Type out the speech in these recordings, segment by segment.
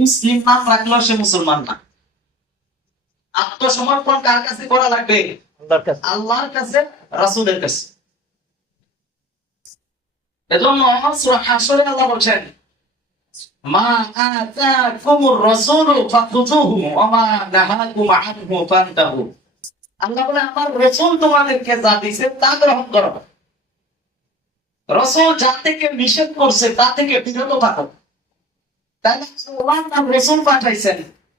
মুসলিম নাম রাখলেও সে মুসলমান না। আত্মসমর্পণ কার কাছে করা লাগবে? আল্লাহর কাছে। আল্লাহর কাছে, রাসূলের কাছে। এজন্য সূরা হাশরে আল্লাহ বলেন, মা আতাকুমুর রাসূলু ফাখুযুহু ওয়া মা নাহাকুম আনহু ফান্তাহু। আল্লাহ বলে, আমার রাসূল তোমাদেরকে যা দিয়েছে তা গ্রহণ করো, রাসূল যা থেকে নিষেধ করছে তা থেকে বিরত থাকো। তাহলে আল্লাহ রাসূল পাঠাইছেন,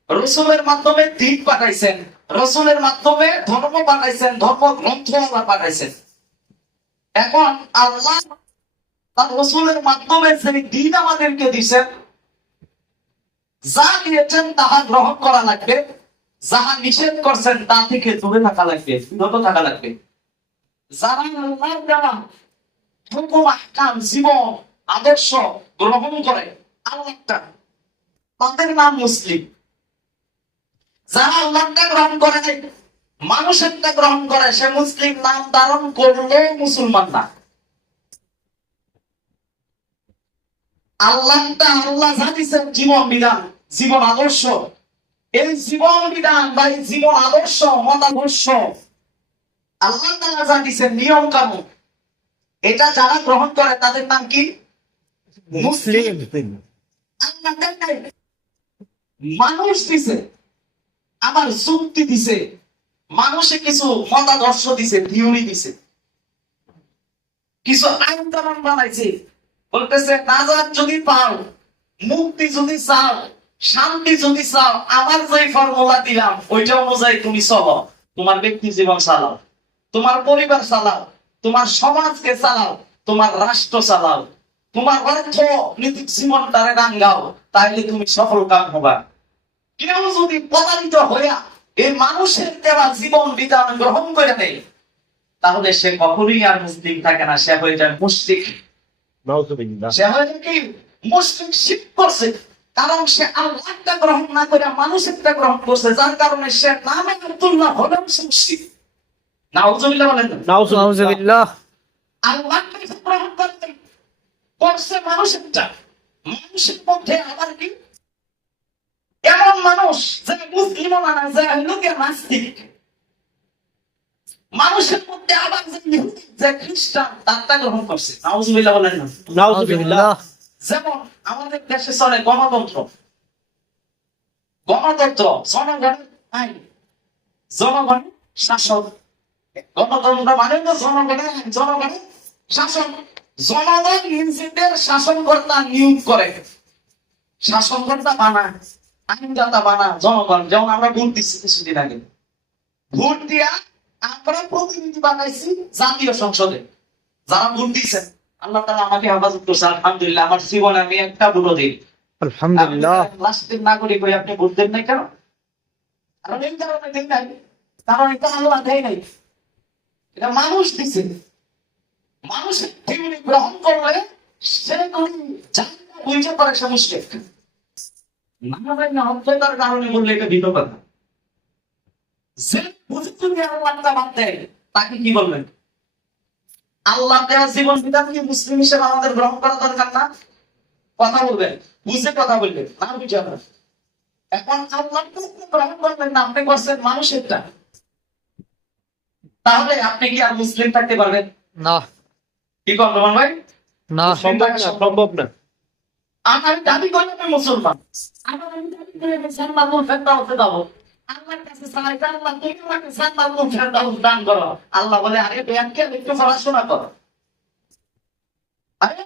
রাসূলের মাধ্যমে দিন পাঠাইছেন, রাসূলের মাধ্যমে ধর্ম পাঠাইছেন, ধর্ম গ্রন্থ আল্লাহ পাঠাইছেন। এখন আল্লাহ তার রাসূলের মাধ্যমে যে দিন আমাদেরকে দিয়েছেন, যা দিয়েছেন তাহা গ্রহণ করা লাগবে, যাহা নিষেধ করছেন তা থেকে দূরে থাকা লাগবে, বিরত থাকা লাগবে। যারা আল্লাহর দেওয়া হুকুম, আহকাম, জীবন, আদর্শ গ্রহণ করে আল্লাহটা, তাদের নাম মুসলিম। যারা আল্লাহটা গ্রহণ করে নাই, মানুষেরটা গ্রহণ করে, সে মুসলিম নাম ধারণ করলেও মুসলমান না। আল্লাহটা, আল্লাহ জানিছেন জীবন বিধান, জীবন আদর্শ, এই জীবন বিধান বা এই জীবন আদর্শ, মতাদর্শ আল্লাহ তাআলা জানিছেন নিয়ম কানুন, এটা যারা গ্রহণ করে তাদের নাম কি? মুসলিম। আল্লাহ দেন নাই, মানুষ দিছে, আবার যুক্তি দিছে, মানুষে কিছু মতাদর্শ দিছে, থিওরি দিছে, কিছু আইন কানুন বানাইছে। বলতেছে নাজাত যদি পাও, মুক্তি যদি চাও, শান্তি যদি চাও, আমার যে ফর্মুলা দিলাম ওইটা অনুযায়ী তুমি চলো, তোমার ব্যক্তি জীবন চালাও, তোমার পরিবার চালাও, তোমার সমাজকে চালাও, তোমার রাষ্ট্র চালাও, তোমার অর্থনৈতিক জীবনটারে রাঙ্গাও, তাইলে তুমি সফল কাম হবা। কেউ যদি প্রতারিত হইয়া এই মানুষের দেওয়া জীবন বিধান গ্রহণ করে নেয়, তাহলে সে কখনোই আর মুসলিম থাকে না, সে হয়ে যায় মুশরিক। সে হয়ে যায় কি? মুশরিক, শিরক করছে। কারণ সে আল্লাহটা গ্রহণ না করে মানুষেরটা গ্রহণ করছে, যার কারণে সে নামে আব্দুল্লাহ হলেও সে মুশরিক। নাউজুবিল্লাহ বলেন না? নাউজুবিল্লাহ। আল্লাহটা গ্রহণ করছে মানুষেরটা। মানুষের মধ্যে আবার কি এমন মানুষ যে মুসলিম না, যে লোকে নাস্তিক, মানুষের মধ্যে আবার যে ইহুদি, যে খ্রিস্টান, তারটা গ্রহণ করছে। নাউজুবিল্লাহ বলেন না? নাউজুবিল্লাহ। যেমন আমাদের দেশে চলে গণতন্ত্র, গণতন্ত্র জনগণের আইন, জনগণের শাসন। গণতন্ত্র মানে তো জনগণের আইন, জনগণের শাসন। জনগণ নিজেদের শাসনকর্তা নিয়োগ করে, শাসনকর্তা বানায়, আইনদাতা বানায় জনগণ। যেমন আমরা ভোট দিচ্ছি কিছুদিন আগে, ভোট দিয়া আমরা প্রতিনিধি বানাইছি জাতীয় সংসদে। যারা ভোট দিচ্ছেন, আল্লাহ তাআলা আমাকে হেফাজত করছে, আলহামদুলিল্লাহ। আমার জীবনে আমি একটা ভোটও দিই, আলহামদুলিল্লাহ। রাষ্ট্রের নাগরিক হয়ে আপনি ভোট দেন নাই কেন? কারণ এই কারণে দেই নাই, কারণ এটা আল্লাহ দেয় নাই, এটা মানুষ দিচ্ছে। মানুষের থিওরি গ্রহণ করলে সে বুঝতে পারে সে মুশরিক। না ভাই না, অজ্ঞতার কারণে বললে এটা ভিন্ন কথা। যে বুঝে তুমি আল্লাহটা বাদ দেয়, তাকে কি বলবেন? আল্লাহ দেওয়া জীবন বিধান কি মুসলিম হিসেবে আমাদের গ্রহণ করা দরকার না? কথা বলবেন, বুঝে কথা বলবেন, না বুঝে না। এখন আল্লাহ গ্রহণ করবেন না, আপনি করছেন মানুষেরটা, তাহলে আপনি কি আর মুসলিম থাকতে পারবেন? না, কি করেন রোমান ভাই? না, সম্ভব না। আমি দাবি করি আমি মুসলমান, আমি দাবি করি আমি জান্নাতুল ফেরদাউস যাবো, আল্লাহর কাছে চাই আল্লাহ তুমি আমাকে জান্নাতুল ফেরদাউস দান করো। আল্লাহ বলে, আরে ব্যাংকে একটু পড়াশোনা করো, আরে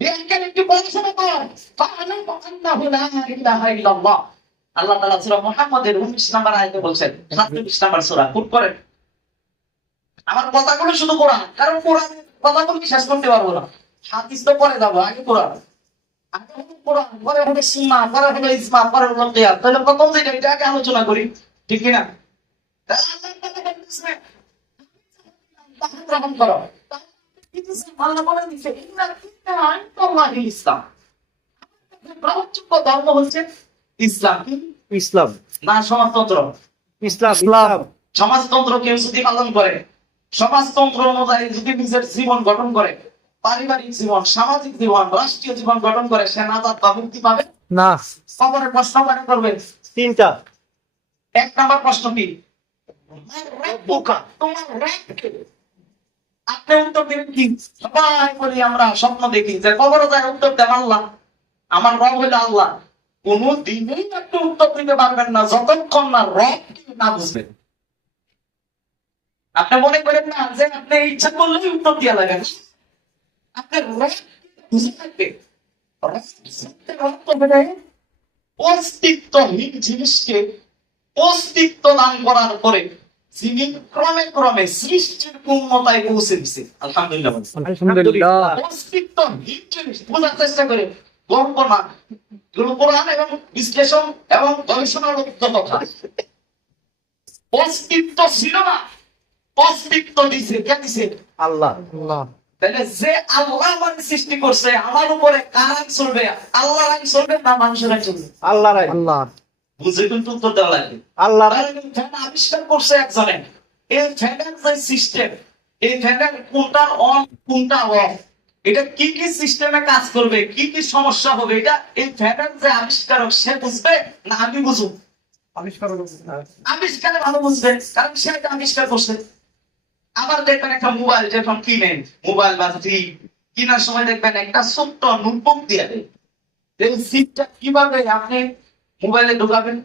ব্যাংকে একটু পড়াশোনা কর, ফাআলাম আন্নাহু লা ইলাহা ইল্লাল্লাহ। আল্লাহ তাআলা সূরা মুহাম্মাদের 19 নম্বর আয়াতে বলেন, 37 নম্বর সূরা, খুব করেন। আমার কথাগুলো শুধু কোরআন, কারণ কোরআন কথাগুলো শেষ করতে পারবো না, হাদিস তো পরে যাবো, আগে কোরআন, আগে হলো কোরআন, পরে হলো সুন্নাহ, পরে হলো ইজমা, পরে হলো কিয়াস। তাহলে প্রথম যেটা এটা আগে আলোচনা করি, ঠিক কি না? তাহলে আল্লাহ তাআলা বলতেছে তাহলে গ্রহণ করো। আল্লাহ বলে দিচ্ছে ইন্নাল দীনা ইনদাল্লাহিল ইসলাম, গ্রহণযোগ্য ধর্ম হচ্ছে ইসলাম। ইসলাম না সমাজতন্ত্র? ইসলাম। ইসলাম। সমাজতন্ত্র কেউ যদি পালন করে, সমাজতন্ত্র অনুযায়ী যদি নিজের জীবন গঠন করে, পারিবারিক জীবন, সামাজিক জীবন, রাষ্ট্রীয় জীবন গঠন করে, সে নাজাত বা মুক্তি পাবে না। কবরে প্রশ্ন কেন করবেন? তিনটা। 1 নাম্বার প্রশ্ন কি? বোকা তোমার রব কে? আপনি উত্তর দিবেন কি? সবাই বলি আমরা স্বপ্ন দেখি যে কবরে যায় উত্তর দেন আল্লাহ, আমার রব হইল আল্লাহ। কোন দিনেই আপনি উত্তর দিতে পারবেন না যতক্ষণ না রব কি না বুঝবেন। আপনি মনে করেন না যে আপনি ইচ্ছা করলেই উত্তর দিয়া লাগেন, আপনার রব বুঝে থাকবে। রব শব্দের অর্থ হলো অস্তিত্বহীন জিনিসকে অস্তিত্ব দান করার পরে যিনি ক্রমে ক্রমে সৃষ্টির পূর্ণতায় পৌঁছে দিছে। আলহামদুলিল্লাহ। আলহামদুলিল্লাহ। অস্তিত্বহীন জিনিস বোঝার চেষ্টা করে গল্প না, কোরআন এবং বিশ্লেষণ এবং গবেষণার কথা। অস্তিত্ব ছিল না, অস্তিত্ব দিছে কে দিছে? আল্লাহ। আল্লাহ। তাহলে যে আল্লাহ আমার সৃষ্টি করছে আমার উপরে কার আইন চলবে? আল্লাহর আইন চলবে না মানুষের আইন চলবে? আল্লাহর আইন। আল্লাহ। বুঝে কিন্তু উত্তর দেওয়া লাগবে। আল্লাহর তারা কিন্তু ফ্যান আবিষ্কার করছে একজনে। এই ফ্যানের যে সিস্টেম, এই ফ্যানের কোনটা অন কোনটা অফ, এটা কি কি সিস্টেমে কাজ করবে, কি কি সমস্যা হবে, এটা এই ফ্যানের যে আবিষ্কারক সে বুঝবে না আমি বুঝবো? আবিষ্কারে ভালো বুঝবে, কারণ সে এটা আবিষ্কার করছে। আবার দেখবেন একটা মোবাইল যখন কিনেন, মোবাইল বা কিনার সময় দেখবেন একটা ছোট্ট নোটবুক দিয়ে দেয়। এই সিটটা কিভাবে আপনি মোবাইলে ঢোকাবেন,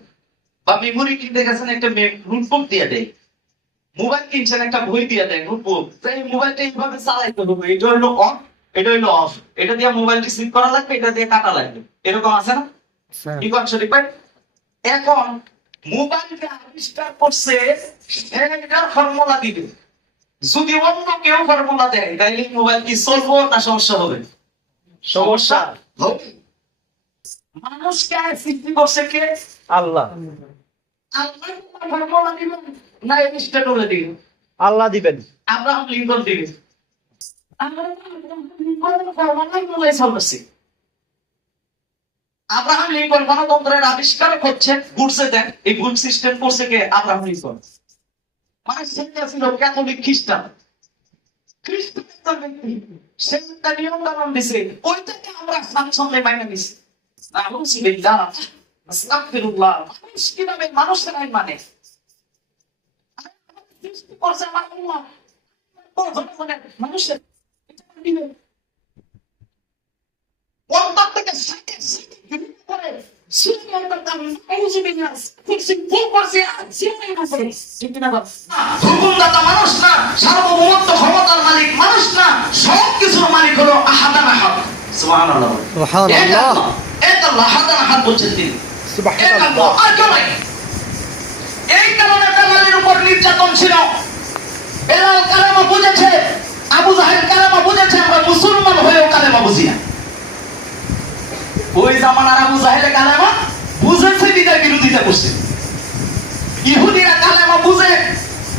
বা মেমোরি কিনতে গেছেন একটা নোটবুক দিয়ে দেয়। মোবাইল কিনছেন একটা বই দিয়ে দেয় নোটবুক। এই মোবাইলটা এইভাবে চালাইতে হবে, এটা হইলো অন, এটা হইলো অফ, এটা দিয়ে মোবাইলটি সিট করা লাগবে, এটা দিয়ে কাটা লাগবে, এরকম আছে না? কি কোন শরীফ ভাই? এখন মোবাইলটা আবিষ্কার করছে সেটার ফর্মুলা দিবে। যদি অন্য কেউ ফর্মুলা দেয় তাহলে মোবাইল কি চলবো না সমস্যা হবে? সমস্যা হবে। মানুষকে সৃষ্টি করছে কে? আল্লাহ। আল্লাহ ফর্মুলা দিবেন না ইনস্ট্যান্ট বলে দিবেন? আল্লাহ দিবেন। আব্রাহাম লিঙ্কন দিবেন। আব্রাহাম লিঙ্কন গণতন্ত্রের আবিষ্কারক হচ্ছে, ঘুরছে দেন এই গুড সিস্টেম করছে কে? Abraham Lincoln. মানে সেটা ছিল ক্যাথলিক খ্রিস্টান। খ্রিস্টান একজন ব্যক্তি সে একটা নিয়ম কানুন দিছে, ওইটাকে আমরা স্বাচ্ছন্দ্যে মাইনে নিছি। আলহামদুলিল্লাহ, আস্তাগফিরুল্লাহ। মানুষ কিভাবে মানুষের আইন মানে? সৃষ্টি করছে আমার আল্লাহ, মানুষের অন্তর থেকে সাথে করে হুকুমদাতা মানুষ না, সার্বভৌমত্ব ক্ষমতার মালিক মানুষ না, সবকিছুর মালিক হলো আহাদান আহাদ। সুবহানাল্লাহ। সুবহানাল্লাহ। এটা আল্লাহ আহাদান আহাদ বলছেন তিনি। সুবহানাল্লাহ। আর কেউ নাই। এই কারণে বেলালের উপর নির্যাতন ছিল। বেলাল কালেমা বুঝেছে, আবু জাহেল কালেমা বুঝেছে, আমরা মুসলমান হয়েও কালেমা বুঝি না। ওই জামানার আবু জাহেলে কালেমা বুঝেছে, বিদায় বিরোধিতা করছে। ইহুদিরা কালেমা বুঝে,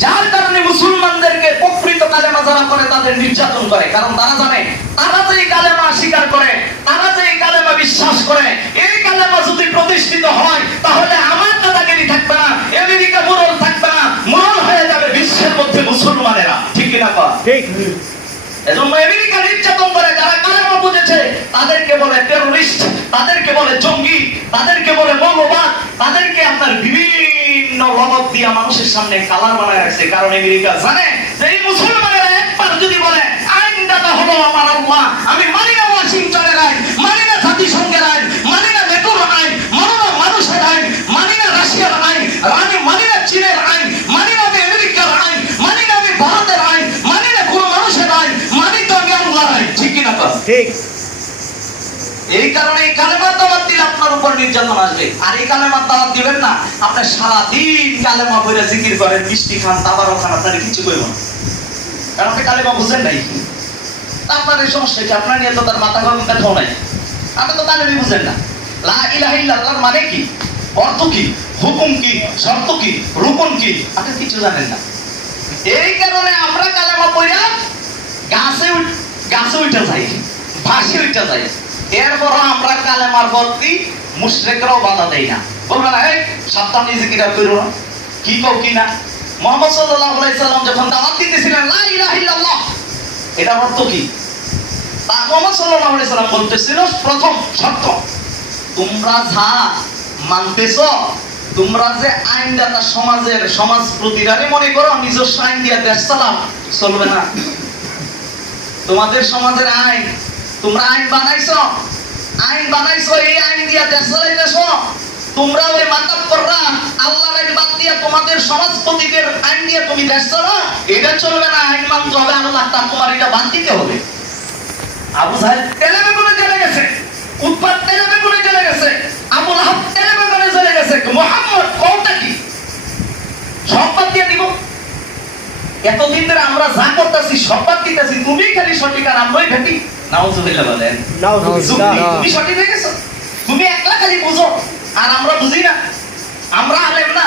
যার কারণে মুসলমানদেরকে প্রকৃত কালেমা যারা করে তাদের নির্যাতন করে। কারণ তারা জানে তারা যে কালেমা স্বীকার করে, তারা যে কালেমা বিশ্বাস করে, এই কালেমা যদি প্রতিষ্ঠিত হয় তাহলে আমার দাদাগিরি থাকবে না, আমেরিকা মোড়ল থাকবে না, মোড়ল হয়ে যাবে বিশ্বের মধ্যে মুসলমানেরা। ঠিক কিনা? ঠিক। এজন্য আমেরিকা নির্যাতন করে যারা কালেমা বুঝেছে তাদেরকে বলে টেররিস্ট, তাদেরকে বলে জঙ্গি, তাদেরকে বলে মৌলবাদ, তাদেরকে আপনার বিভিন্ন লবক দিয়ে মানুষের সামনে কালার বানায় রাখছে। কারণ আমেরিকা জানে যে এই মুসলমানেরা একবার যদি বলে আইনদাতা হলো আমার আল্লাহ, আমি মানি না ওয়াশিংটনের আইন, মানি না জাতিসংঘের আইন, মানি না নেটোর আইন, মানি না মানুষের আইন, মানি না রাশিয়ার আইন, আমি মানি না চীনের আইন, মানি না আমি আমেরিকার আইন, মানি না আমি ভারতের আইন, মানি না কোনো মানুষের আইন, মানি তো আমি আল্লাহর আইন। ঠিক কিনা? ঠিক। এই কারণে এই কালেমার দাওয়াত দিলে আপনার উপর নির্যাতন আসবে। আর এই কালেমার দাওয়াত দিবেন না, আপনি সারাদিন কালেমা পড়ে জিকির করেন, মিষ্টি খান, তাবারক খান, আপনার কিছু করবেন না, কারণ আপনি কালেমা বুঝেন নাই। আপনার এই সমস্যা কি? আপনার নিয়ে তো তার মাথা গরম ব্যথাও নাই, আপনি তো কালেমা বুঝেন না। লা ইলাহা ইল্লাল্লাহর মানে কি, অর্থ কি, হুকুম কি, শর্ত কি, রুকন কি, আপনি কিছু জানেন না। এই কারণে আমরা কালেমা পড়া গাছে উঠে যাই, ফাঁসি উঠে যাই। এরপর আমরা কালেমার প্রতি মুশরিকরাও বাধা দেই না, বলবে না এই সাবধান নিজে কিরা করো না, কি কও কি না। মুহাম্মদ সাল্লাল্লাহু আলাইহি সাল্লাম যখন দাওয়াত দিতেছিলেন লা ইলাহা ইল্লাল্লাহ, এটার অর্থ কি? তা মুহাম্মদ সাল্লাল্লাহু আলাইহি সাল্লাম বলতেছিল প্রথম শর্ত তোমরা যা মানতেছো, তোমরা যে আইনদাতা সমাজের সমাজ প্রতিরানি মনে করো, নিজস্ব আইন দিয়ে দেশ চালাও, চলবে না। তোমাদের সমাজের আইন, তোমরা আইন বানাইছো, এই আইন দিয়ে দেশ চালাইতেছো। তোমরা ওই মাতাব্বররা আল্লাহর আইন বাদ দিয়ে তোমাদের সমাজপতিদের আইন দিয়ে তুমি দেশ চালাও, এটা চলবে না। আইন মানতে হবে আল্লাহ, তার তোমার এটা বাদ দিতে হবে। আবু জাহেল তেলে বেগুনে চলে গেছে, উৎপাত তেলে বেগুনে চলে গেছে, আবু লাহাব তেলে বেগুনে চলে গেছে। মুহাম্মদ কোনটা কি সব বাদ দিয়ে দিব? এতদিন ধরে আমরা যা করতেছি সব বাদ দিতেছি, তুমি খালি সঠিক আর আমরাই ভেটি। নাউজুবিল্লাহ বলেন। নাউজুবিল্লাহ। তুমি সঠিক হয়ে গেছো, তুমি একলা খালি বুঝো আর আমরা বুঝি না। আমরা আলেম না,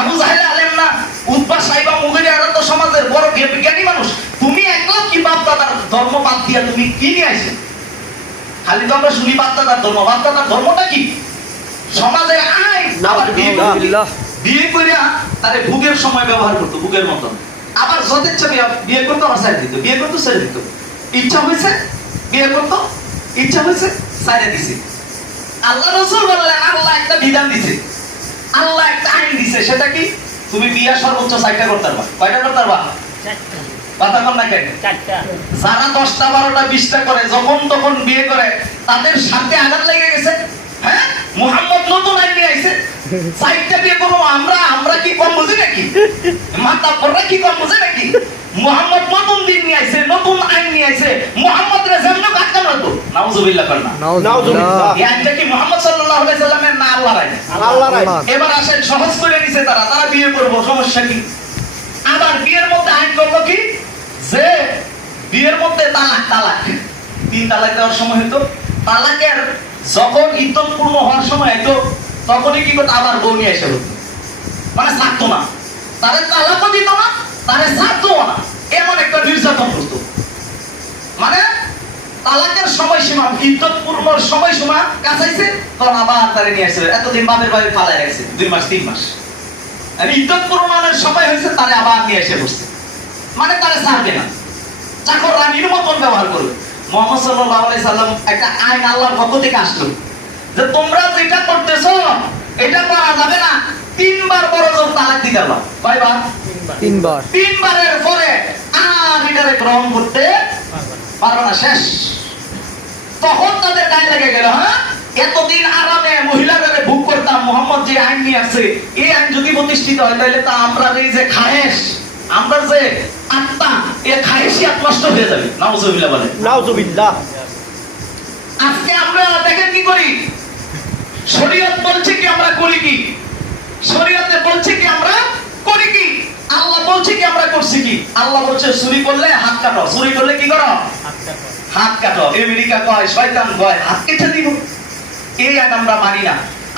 আবু জাহেল আলেম না, উৎপাত সাইবা মুগিরা এরা তো সমাজের বড় বিজ্ঞানী মানুষ। তুমি একলা কি বাপ দাদার ধর্ম বাদ দিয়া তুমি কি নিয়ে আইছো? খালি তো আমরা শুনি বাপ দাদার ধর্ম। বাপ দাদার ধর্মটা কি? সমাজের আইন। আবার বিয়ে করিয়া তারে ভোগের সময় ব্যবহার করতো, ভোগের মতন। আবার যথেচ্ছা বিয়ে করতো, আমার ছেড়ে দিত, বিয়ে করতো ছেড়ে দিত। ইচ্ছা হয়েছে বিয়ে করতো, ইচ্ছা হয়েছে ছেড়ে দিছে। আল্লাহ রাসূল বললেন, আল্লাহ একটা বিধান দিছে, আল্লাহ একটা আইন দিছে। সেটা কি? তুমি বিয়ে সর্বোচ্চ 4টা করতে পারবা। কয়টা করতে পারবা? 4টা। কথা বল না কেন? 4টা। যারা 10টা 12টা 20টা করে, যখন তখন বিয়ে করে, তাদের সাথে আঘাত লেগে গেছে। হ্যাঁ, মুহাম্মদ নতুন আইন নিয়ে আইছে, 4টা বিয়ে করবো। আমরা কি কম বুঝি নাকি? মাতাব্বররা কি কম বুঝে নাকি? মুহাম্মদ নতুন দিন নিয়ে আইছে, নতুন আইন নিয়ে আইছে। মুহাম্মদ রে যেমন কাটতে মারতো। নাউজুবিল্লাহ করনা। নাউজুবিল্লাহ। এই আইনটা কি মুহাম্মদ সাল্লাল্লাহু আলাইহি সাল্লামের না আল্লাহর আইন? আল্লাহর আইন। এবার আসেন, সহজ করে নিছে তারা বিয়ে করব, সমস্যা কি? আবার বিয়ের মধ্যে আইন করলো কি, যে বিয়ের মধ্যে তালাক 3 তালাক দেওয়ার সময় হতো, তালাকের যখন ইদ্যত পূর্ণ হওয়ার সময় হতো, তখনই কি করতো, আবার বউ নিয়ে এসে হতো। মানে ছাড়তো না, তারে তালাকও দিত না, তারে ছাড়তো না, এমন একটা নির্যাতন করতো। মানে তালাকের সময়সীমা, ইদ্যত পূর্ণর সময়সীমা কাছাইছে, তখন আবার তারে নিয়ে আসছে। এতদিন বাপের বাড়ি ফালায় রাখছে 2 মাস 3 মাস, আর ইদ্যত পূর্ণের সময় হয়েছে, তারে আবার নিয়ে এসে বসছে। মানে তারে ছাড়বে না, চাকর রানীর মতন ব্যবহার করবে। মুহাম্মদ সাল্লাল্লাহু আলাইহি সাল্লাম একটা আইন আল্লাহর পক্ষ থেকে আসলো, যে তোমরা যেটা করতেছো এটা করা যাবে না। 3 বার বড় জোর তালাক দিতে পারবা। কয়বার? 3 বার। 3 বারের পরে আর এটারে গ্রহণ করতে পারবে না, শেষ। তখন তাদের গায়ে লেগে গেল, হ্যাঁ, এতদিন আরামে মহিলাদের ভোগ করতাম, মুহাম্মদ যে আইন নিয়ে আসছে, এই আইন যদি প্রতিষ্ঠিত হয়, তাহলে তা আমরা এই যে খায়েশ, আমরা যে আত্মা, এই খায়েশই নষ্ট হয়ে যাবে। নাউজুবিল্লাহ বলেন। নাউজুবিল্লাহ। আজকে আমরা দেখেন কি করি, শরীয়ত বলছে কি আমরা করি কি? শরীয়তে বলছে কি আমরা করি কি? আল্লাহ বলছে কি আমরা করছি কি? আল্লাহ বলছে চুরি করলে হাত কাটো, চুরি করলে কি করো? হাত কাটো। আমেরিকা কয়, শয়তান কয় হাত কেটে দিব। এই আইন আমরা মানি না,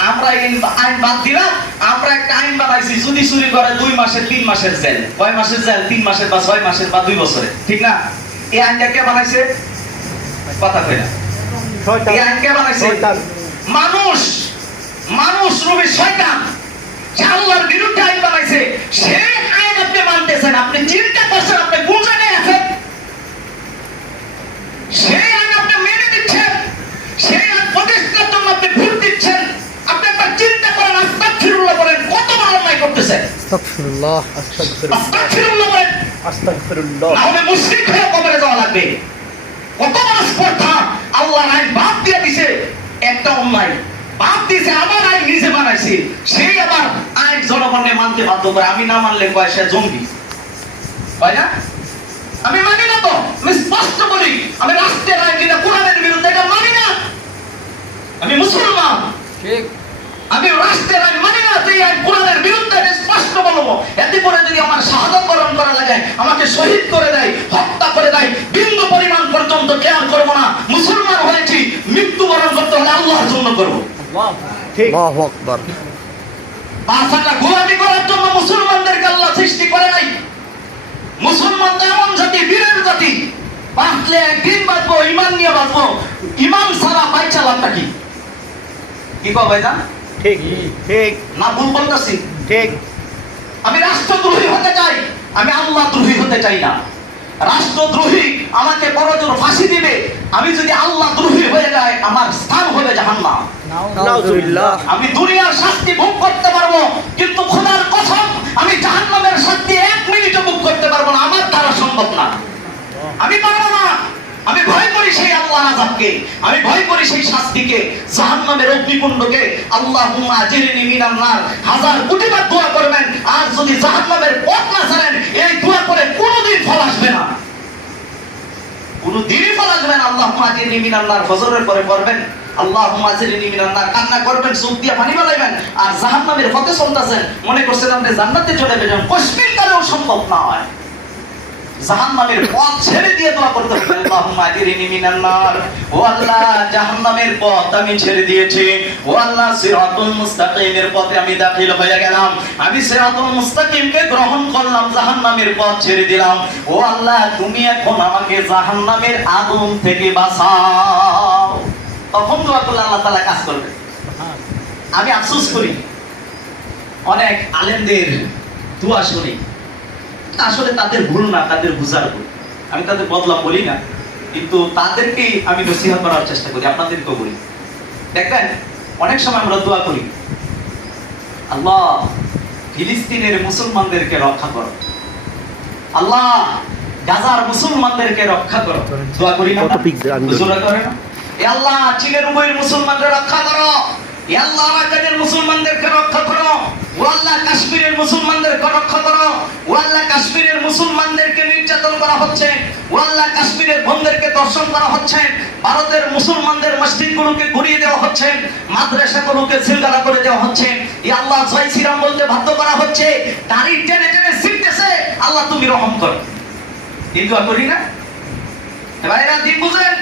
আমরা এই আইন বাদ দিলাম। আমরা একটা আইন বানাইছি, যদি চুরি করে 2 মাসের 3 মাসের জেল। কয় মাসের জেল? 3 মাসের বা 6 মাসের বা 2 বছরের, ঠিক না? এই আইনটা কে বানাইছে? কথা কই না। শয়তান। এই আইন কে বানাইছে? শয়তান। মানুষ রূপী শয়তান, সে আল্লাহর বিরুদ্ধে আইন বানাইছে। সেই আইন আপনি মানতেছেন, আপনি চিন্তা করছেন আপনি কোন জায়গায় আছেন? সেই আইন আপনি মেনে দিচ্ছেন, সেই আইন প্রতিষ্ঠার জন্য আপনি ভোট দিচ্ছেন। আপনি একবার চিন্তা করেন, আস্তাগফিরুল্লাহ বলেন, কত বড় অন্যায় করতেছেন। আস্তাগফিরুল্লাহ। আস্তাগফিরুল্লাহ বলেন, আস্তাগফিরুল্লাহ। না হলে মুশরিক হয়ে কবরে যাওয়া লাগবে। কত বড় স্পর্ধা! আল্লাহর আইন বাদ দিয়ে দিছে, একটা অন্যায় বাদ দিয়েছে, আবার আইন নিজে বানাইছে। সেই আবার আইন জনগণকে মানতে বাধ্য করে। আমি না মানলে কয় সে জঙ্গি, হয় না? আমি মানি না তো, আমি স্পষ্ট বলি, আমি রাষ্ট্রের আইন যেটা কোরআনের বিরুদ্ধে, এটা মানি না। আমি মুসলমান, ঠিক। আমি রাষ্ট্রের আইন মানি না, যে আইন কোরআনের বিরুদ্ধে, এটা স্পষ্ট বলবো। এতে করে যদি আমার শাহাদাত বরণ করা লাগে, আমাকে শহীদ করে দেয়, হত্যা করে দেয়, বিন্দু পরিমাণ পর্যন্ত কেয়ার করবো না। মুসলমান হয়েছি, মৃত্যুবরণ করতে হলে আল্লাহর জন্য করবো। ঠিক। আল্লাহু আকবার। পাঁচটা গোলামি করার জন্য মুসলমানদেরকে আল্লাহ সৃষ্টি করে নাই। মুসলমানরা এমন জাতি, বীরের জাতি, বাঁচলে একদিন বাঁচবো, ইমান নিয়ে বাঁচবো। ইমান ছাড়া বাইচা লাভটা কি? কি কো ভাইজান? ঠিক। ঠিক। না ভুল বলতেছি? ঠিক। আমি রাষ্ট্রদ্রোহী হতে চাই, আমি আল্লাহ দ্রোহী হতে চাই না। রাষ্ট্রদ্রোহী আমাকে বড়জোর ফাঁসি দিবে, আমি যদি আল্লাহ দ্রোহী হয়ে যায়, আমার স্থান হবে জাহান্নাম। নাউজুবিল্লাহ। আমি দুনিয়ার শাস্তি ভোগ করতে পারবো, কিন্তু খোদার কসম আমি জাহান্নামের শাস্তি 1 মিনিটও ভোগ করতে পারবো না, আমার দ্বারা সম্ভব না। আমি পারবো না। আমি ভয় করি সেই আল্লাহর আযাবকে, আমি ভয় করি সেই শাস্তিকে, জাহান্নামের অগ্নিকুণ্ডকে। আল্লাহুম্মা আজিরনি মিনান নার। হাজার কোটিবার দোয়া করবেন, আর যদি জাহান্নামের পথ না ছাড়েন, এই দোয়া করে কোনোদিন ফল আসবে না, কোনোদিনই ফল আসবে না। আল্লাহুম্মা আজিরনি মিনান নার ফজরের পরে পড়বেন, আল্লাহুম্মা আজিরনি মিনান নার, কান্না করবেন, চোখ দিয়ে পানি বালাইবেন, আর জাহান্নামের পথে চলতেছেন, মনে করছেন আপনি জান্নাতে চলে যাবেন, কষ্টের কালেও সম্ভব না হয়। জাহান্নামের পথ ছেড়ে দিয়ে দোয়া করতে হবে, আল্লাহুম্মা আজিরনি মিনান নার। ও আল্লাহ, জাহান্নামের পথ আমি ছেড়ে দিয়েছি, ও আল্লাহ সিরাতুল মুস্তাকিমের পথে আমি দাখিল হয়ে গেলাম, আমি সিরাতুল মুস্তাকিমকে গ্রহণ করলাম, জাহান্নামের পথ ছেড়ে দিলাম। ও আল্লাহ, তুমি এখন আমাকে জাহান্নামের আগুন থেকে বাঁচাও। তখন দোয়া করলে আল্লাহ তাআলা কাজ করবে। আমি আফসোস করি, অনেক আলেমদের দোয়া শুনি, আসলে তাদের ভুল না, তাদের বুঝার ভুল। আমি তাদের বদলা বলি না, কিন্তু তাদেরকে আমি নসিহত করার চেষ্টা করি, আপনাদেরকেও বলি। দেখবেন অনেক সময় আমরা দোয়া করি, আল্লাহ ফিলিস্তিনের মুসলমানদেরকে রক্ষা করো, আল্লাহ গাজার মুসলমানদেরকে রক্ষা করো, দোয়া করি না? হুজুরা করে না? এ আল্লাহ চীনের উভয়ের মুসলমানদের রক্ষা করো, এ আল্লাহ আরাকানের মুসলমানদেরকে রক্ষা করো, ও আল্লাহ কাশ্মীরের মুসলমানদেরকে রক্ষা করো, ও আল্লাহ কাশ্মীরের মুসলমানদেরকে নির্যাতন করা হচ্ছে, ও আল্লাহ কাশ্মীরের বোনদেরকে দর্শন করা হচ্ছে, ভারতের মুসলমানদের মসজিদগুলোকে ঘুরিয়ে দেওয়া হচ্ছে, মাদ্রাসাগুলোকে সিলগালা করে দেওয়া হচ্ছে, এ আল্লাহ জয় শ্রীরাম বলতে বাধ্য করা হচ্ছে, দাড়ি টেনে টেনে ছিঁড়তেছে, আল্লাহ তুমি রহম করো। এই দোয়া করি না? ভাইরা দিন বুঝেন,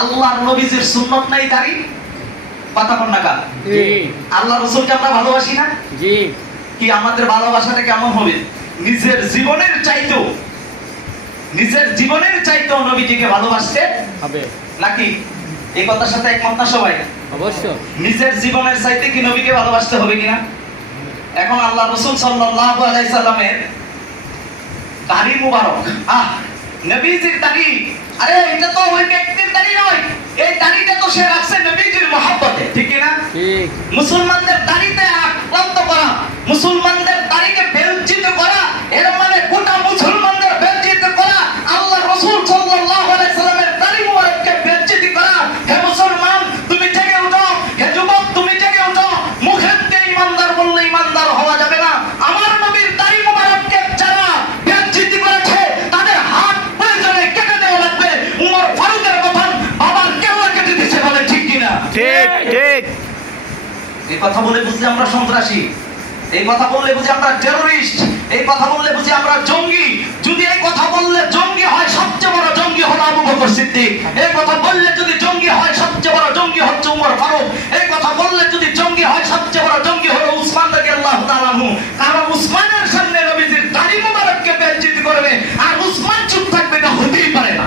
আল্লাহর নবীজির সুন্নত নাই দাড়ি, কথা বল না কার? জি। আল্লাহ রাসূলকে আমরা ভালোবাসি না? জি। কি আমাদের ভালোবাসাটা কেমন হবে? নিজের জীবনের চাইতেও, নিজের জীবনের চাইতেও নবীজিকে ভালোবাসতে হবে নাকি? এই কথার সাথে একমত না সবাই? অবশ্য। নিজের জীবনের চাইতে কি নবীকে ভালোবাসতে হবে কিনা? এখন আল্লাহ রাসূল সাল্লাল্লাহু আলাইহি সাল্লামের দাড়ি মুবারক, নবীজির দাড়ি, আরে এটা তো ওই ব্যক্তির দাড়ি নয়, এই দাড়িটা তো সে রাখছে নবীজির মহব্বতে, ঠিক কি না? ঠিক। মুসলমানদের দাড়িতে আক্রান্ত করা, মুসলমানদের দাড়িকে বেইজ্জত করা, এর মানে গোটা মুসলমানদের বেইজ্জত করা, আল্লাহ রাসূল সাল্লাল্লাহু আলাইহি সাল্লামের দাড়ি মুবারককে বেইজ্জত করা। হে মুসলমান তুমি জেগে ওঠো, হে যুবক তুমি জেগে ওঠো, মুখেতে ইমানদার বললে ইমানদার হওয়া যাবে না। আমার নবীর দাড়ি মুবারককে যারা বেইজ্জত করেছে তাদের হাত প্রয়োজনে কেটে দেওয়া লাগবে। উমর ফারুকের কথা বাবার কেল্লা কেটে দিয়েছে, বলে ঠিক কিনা? ঠিক ঠিক। এই কথা বলে বুঝি আমরা সন্ত্রাসী, এই কথা বললে বুঝি আমরা টেররিস্ট, এই কথা বললে বুঝি আমরা জঙ্গি। যদি এই কথা বললে জঙ্গি হয়, সবচেয়ে বড় জঙ্গি হলো আবু বকর সিদ্দিক। এই কথা বললে যদি জঙ্গি হয়, সবচেয়ে বড় জঙ্গি হচ্ছে উমর ফারুক। এই কথা বললে যদি জঙ্গি হয়, সবচেয়ে বড় জঙ্গি হলো উসমান রাদিয়াল্লাহু তাআলা আনহু। কারণ উসমানের সামনে নবীজির দাড়ি মুবারককে বেইজ্জত করবে আর উসমান চুপ থাকবে, এটা হতেই পারে না,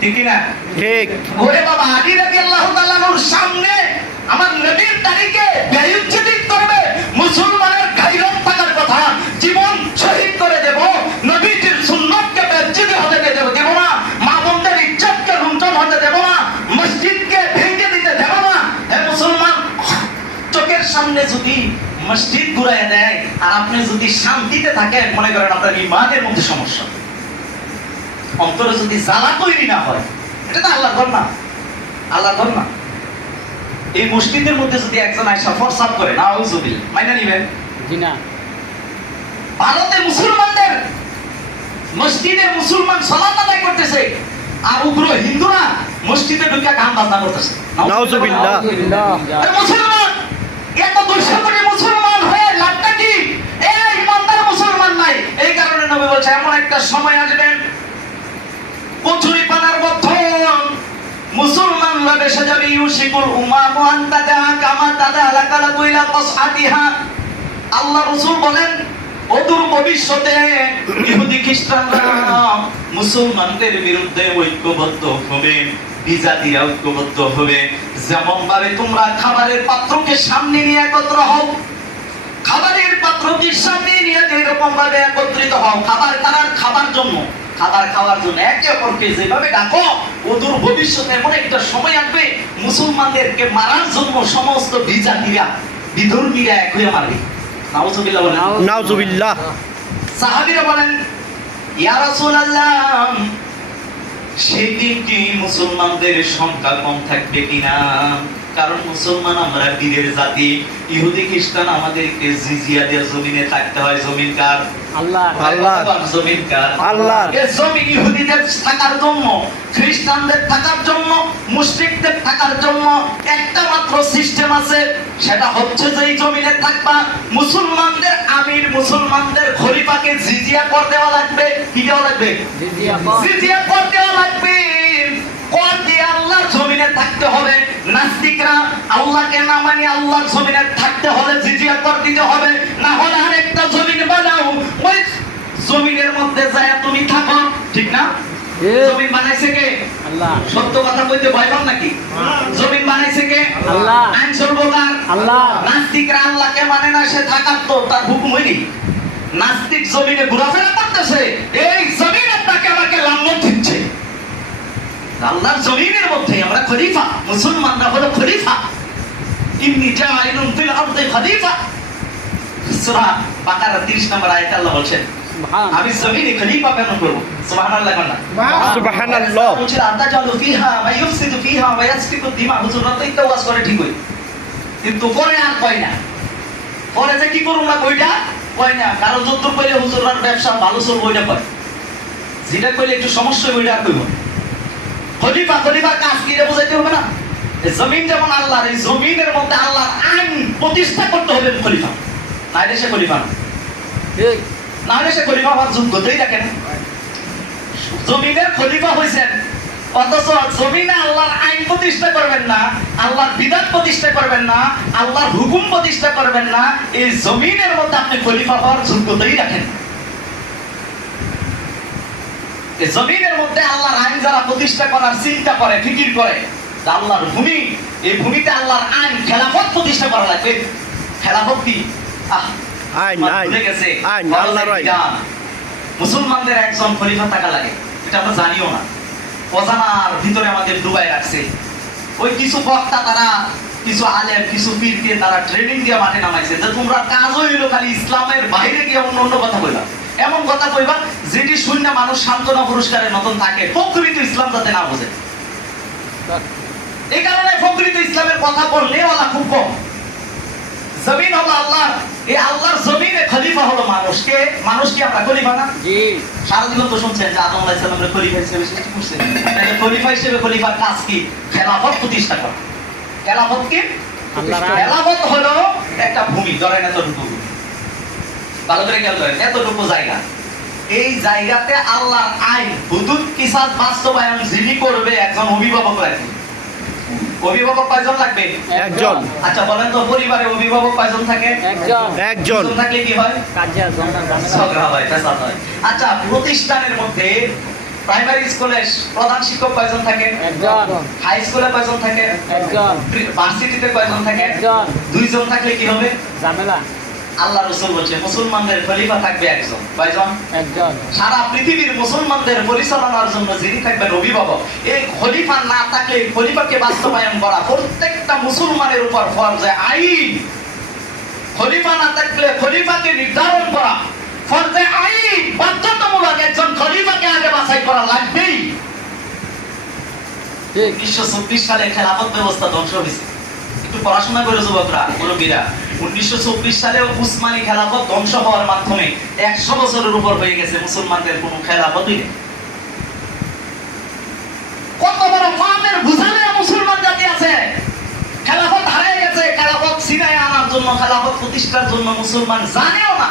ঠিক কি না? ঠিক। ওরে বাবা, আলী রাদিয়াল্লাহু তাআলা আনহুর সামনে আমার নবীর দাড়িকে বেইজ্জত করবে, মুসলমানের গায়রত থাকার কথা, জীবন শহীদ করে দেব, নবীজির সুন্নাতকে বেইজ্জত হতে দেব না, মা বোনদের ইজ্জতকে লুণ্ঠন হতে দেব না, মসজিদকে ভেঙে দিতে দেব না। হে মুসলমান, চোখের সামনে যদি মসজিদ ঘুরায় দেয় আর আপনি যদি শান্তিতে থাকেন, মনে করেন আপনার ঈমানের মধ্যে সমস্যা, অন্তরে যদি জ্বালা তৈরি না হয়, এটা তো আল্লাহর ঘর না, আল্লাহর ঘর না। এই মসজিদের মধ্যে যদি একজন আয়সা ফরসাদ করে, নাউজুবিল্লাহ, মাইনা নিবেন? জি না। ভারতে মুসলমানদের মসজিদে মুসলমান সালাত আদায় করতেছে, আর উগ্র হিন্দুরা মসজিদে ঢুকে গান বাজনা করতেছে, নাউজুবিল্লাহ। আরে মুসলমান, এত 200 কোটি মুসলমান হয়ে লাভটা কি? এই ইমানদার মুসলমান নাই। এই কারণে নবী বলছে এমন একটা সময় আসবে, কচুরি পানার মধ্যম মুসলমানরা বেশে যাবে, ইউশিকুল উমামু আন তাদা কামা তাদা লাকালা কইলা কসআতিহা। আল্লাহ রাসূল বলেন অদূর ভবিষ্যতে ইহুদি খ্রিস্টানরা মুসলমানদের বিরুদ্ধে ঐক্যবদ্ধ হবে, বিজাতিরা ঐক্যবদ্ধ হবে। যেমন ভাবে তোমরা খাবারের পাত্রকে সামনে নিয়ে একত্র হও, খাবারের পাত্রকে সামনে নিয়ে যেরকম ভাবে একত্রিত হও, খাবার কারার খাবার জন্য খাবার খাওয়ার জন্য একে অপরকে যেভাবে ডাকো, অদূর ভবিষ্যতে এমন একটা সময় আসবে মুসলমানদেরকে মারার জন্য সমস্ত বিধর্মীরা এক হয়ে মারবে। নাউজুবিল্লাহ বলেন। নাউজুবিল্লাহ। সাহাবীরা বলেন, ইয়া রাসূলুল্লাহ, সেদিন কি মুসলমানদের সংখ্যা কম থাকবে কিনা? কারণ মুসলমান আমরা বীরের জাতি, ইহুদি খ্রিস্টান আমাদেরকে জিজিয়া দিয়ে জমিনে থাকতে হয়। জমিন কার? আল্লাহ। জমিন কার? আল্লাহ। এই জমিন ইহুদিদের থাকার জন্য, খ্রিস্টানদের থাকার জন্য, মুশরিকদের থাকার জন্য একটা মাত্র সিস্টেম আছে, সেটা হচ্ছে যে এই জমিনে থাকবা মুসলমানদের আমির, মুসলমানদের খলিফাকে জিজিয়া কর দেওয়া লাগবে। কি দেওয়া লাগবে? জিজিয়া কর দেওয়া লাগবে। কর দিয়ে আল্লাহর জমিনে থাকতে হবে। নাস্তিকরা আল্লাহকে না মানে আল্লাহর জমিনে থাকতে হলে জিজিয়া কর দিতে হবে, না হলে আরেকটা জমিন বানাও, ওই জমিনের মধ্যে যায় তুমি থাকো। ঠিক না? জমিন বানাইছে কে? আল্লাহ। সত্য কথা বলতে ভয় পান নাকি? জমিন বানাইছে কে? আল্লাহ। আইন সর্বকার আল্লাহ। নাস্তিকরা আল্লাহকে মানে না, সে থাকার তো তার হুকুম হয়নি। নাস্তিক জমিনে ঘোরাফেরা করতেছে, এই জমিন আপনাকে আমাকে লাঞ্ছনা দিচ্ছে। আল্লাহর জমিনের মধ্যে আমরা খলিফা, মুসলমানরা হলো খলিফা। ইন্নী জাইলুন ফিল আরদি খলিফা। সূরা বাকারা 30 নম্বর আয়াতে আল্লাহ বলেন, আমি জমিনে খলিফা প্রেরণ করব। সুবহানাল্লাহ বলেন। সুবহানাল্লাহ। বলছিল আল্লাহ জালু ফিহা ওয়া ইফসিদু ফিহা ওয়া ইয়াসফিকু দিমা। হুজুররা তো এটা ওয়াজ করে ঠিক হই, কিন্তু পরে আর কয় না। পরে যে কি করব না কইটা কয় না। কারণ যত কইলে হুজুররার ব্যবসা ভালো চলবে ওইটা কয়, যেটা কইলে একটু সমস্যা ওইটা আর কইব। খলিফা, খলিফার কাজ কি বুঝাইতে হবে না? এই জমিন যেমন আল্লাহর, এই জমিনের মধ্যে আল্লাহর আইন প্রতিষ্ঠা করতে হবে খলিফা। নাইলে সে খলিফা না, ঠিক। নাহলে সে খলিফা হওয়ার যোগ্যতাই রাখে না। জমিনের খলিফা হইছেন, অথচ জমিনে আল্লাহর আইন প্রতিষ্ঠা করবেন না, আল্লাহর বিধান প্রতিষ্ঠা করবেন না, আল্লাহর হুকুম প্রতিষ্ঠা করবেন না। এই জমিনের মধ্যে আপনি খলিফা হওয়ার যোগ্যতাই রাখেন। এই জমিনের মধ্যে আল্লাহর আইন যারা প্রতিষ্ঠা করার চিন্তা করে, ফিকির করে, আল্লাহর ভূমি, এই ভূমিতে আল্লাহর আইন খেলাফত প্রতিষ্ঠা করা লাগবে। খেলাফত কি? আইন, আইন, ভুলে গেছে। আইন, আল্লাহর আইন। মুসলমানদের একজন খলিফা থাকা লাগে, এটা আমরা জানিও না। অজানার ভিতরে আমাদের ডুবাই রাখছে। ওই কিছু বক্তা, তারা কিছু আলেম, কিছু পীরকে তারা ট্রেনিং দিয়ে মাঠে নামাইছে যে তোমরা কাজ হইলো খালি ইসলামের বাইরে গিয়ে অন্য অন্য কথা কইবা, এমন কথা কইবা যেটি শূন্য মানুষ সান্ত্বনা পুরস্কারের মতন থাকে, প্রকৃত ইসলাম যাতে না বোঝে। এই কারণে প্রকৃত ইসলামের কথা বললে ওলা খুব কম। জমিন হলো আল্লাহ, এই আল্লাহর জমিনে খলিফা হলো মানুষ। কে? মানুষ কি আমরা খলিফা না? জি। সারা জীবন তো শুনছেন যে আদম আলাইহিস সালামের খলিফা হিসেবে সৃষ্টি করছেন। তাহলে খলিফা হিসেবে খলিফার কাজ কি? খেলাফত প্রতিষ্ঠা করা। খেলাফত কি? খেলাফত হলো একটা ভূমি, ধরেন এতটুকু, ভালো করে খেয়াল করেন, এতটুকু জায়গা। এই জায়গাতে আল্লাহর আইন, হুদুদ, কিসাস বাস্তবায়ন যিনি করবে একজন অভিভাবক লাগবে। অভিভাবক কয়জন লাগবে? একজন। আচ্ছা বলেন তো, পরিবারে অভিভাবক কয়জন থাকে? একজন। একজন। একজন থাকলে কি হয়? ঝগড়া হয়, ফ্যাসাদ হয়। আচ্ছা, প্রতিষ্ঠানের মধ্যে প্রাইমারি স্কুলে প্রধান শিক্ষক কয়জন থাকে? একজন। হাই স্কুলে কয়জন থাকে? একজন। ভার্সিটিতে কয়জন থাকে? একজন। দুইজন থাকলে কি হবে? ঝামেলা। আল্লাহ রাসূল বলছে মুসলমানদের খলিফা থাকবে একজন। কয়জন? একজন। সারা পৃথিবীর মুসলমানদের পরিচালনার জন্য যিনি থাকবেন অভিভাবক, এই খলিফা না থাকলে খলিফাকে বাস্তবায়ন করা প্রত্যেকটা মুসলমানের উপর ফরজ আইন। খলিফা না থাকলে খলিফাকে নির্ধারণ করা ফরজে আইন, বাধ্যতামূলক। একজন খলিফাকে আগে বাছাই করা লাগবেই। 1924 সালে খেলাফত ব্যবস্থা ধ্বংস হয়েছে। একটু পড়াশোনা করে যুবকরা, মুরব্বীরা, 1924 সালে উসমানী খেলাফত ধ্বংস হওয়ার মাধ্যমে 100 বছরের উপর হয়ে গেছে মুসলমানদের কোনো খেলাফতই নেই। কত বড় পাপের বুঝালে মুসলমান জাতি আছে। খেলাফত হারিয়ে গেছে, খেলাফত ছিনায় আনার জন্য, খেলাফত প্রতিষ্ঠার জন্য মুসলমান জানেও না।